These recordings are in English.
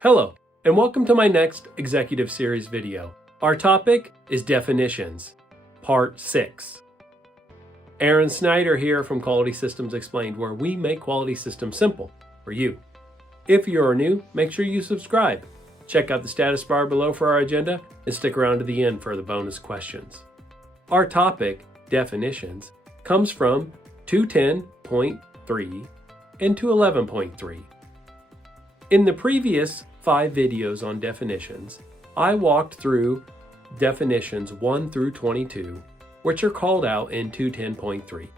Hello, and welcome to my next Executive Series video. Our topic is Definitions, Part 6. Aaron Snyder here from Quality Systems Explained, where we make quality systems simple for you. If you are new, make sure you subscribe. Check out the status bar below for our agenda, and stick around to the end for the bonus questions. Our topic, Definitions, comes from 210.3 and 211.3. In the previous 5 videos on definitions, I walked through definitions 1 through 22, which are called out in 210.3.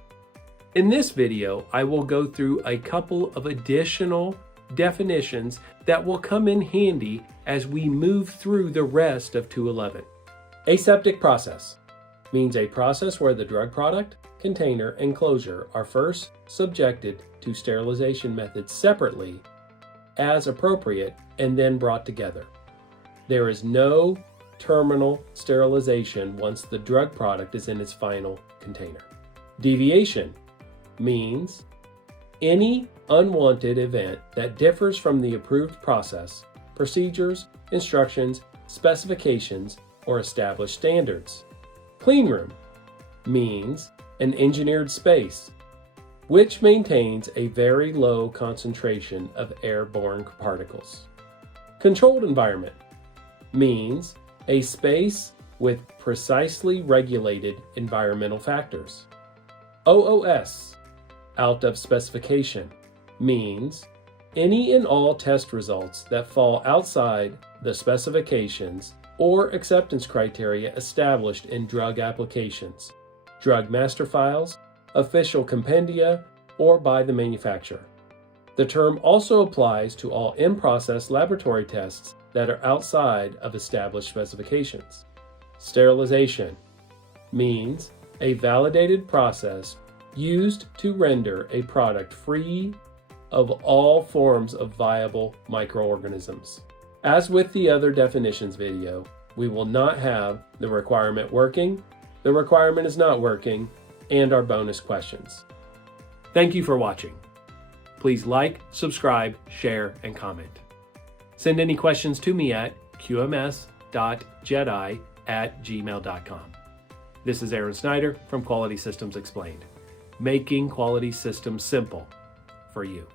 In this video, I will go through a couple of additional definitions that will come in handy as we move through the rest of 211. Aseptic process means a process where the drug product, container, and closure are first subjected to sterilization methods separately as appropriate and then brought together. There is no terminal sterilization once the drug product is in its final container. Deviation means any unwanted event that differs from the approved process, procedures, instructions, specifications, or established standards. Cleanroom means an engineered space which maintains a very low concentration of airborne particles. Controlled environment means a space with precisely regulated environmental factors. OOS Out-of-Specification means any and all test results that fall outside the specifications or acceptance criteria established in drug applications, drug master files, official compendia, or by the manufacturer. The term also applies to all in-process laboratory tests that are outside of established specifications. Sterilization means a validated process used to render a product free of all forms of viable microorganisms. As with the other definitions video, we will not have the requirement working, the requirement is not working, and our bonus questions. Thank you for watching. Please like, subscribe, share, and comment. Send any questions to me at qms.jedi@gmail.com. This is Aaron Snyder from Quality Systems Explained, making quality systems simple for you.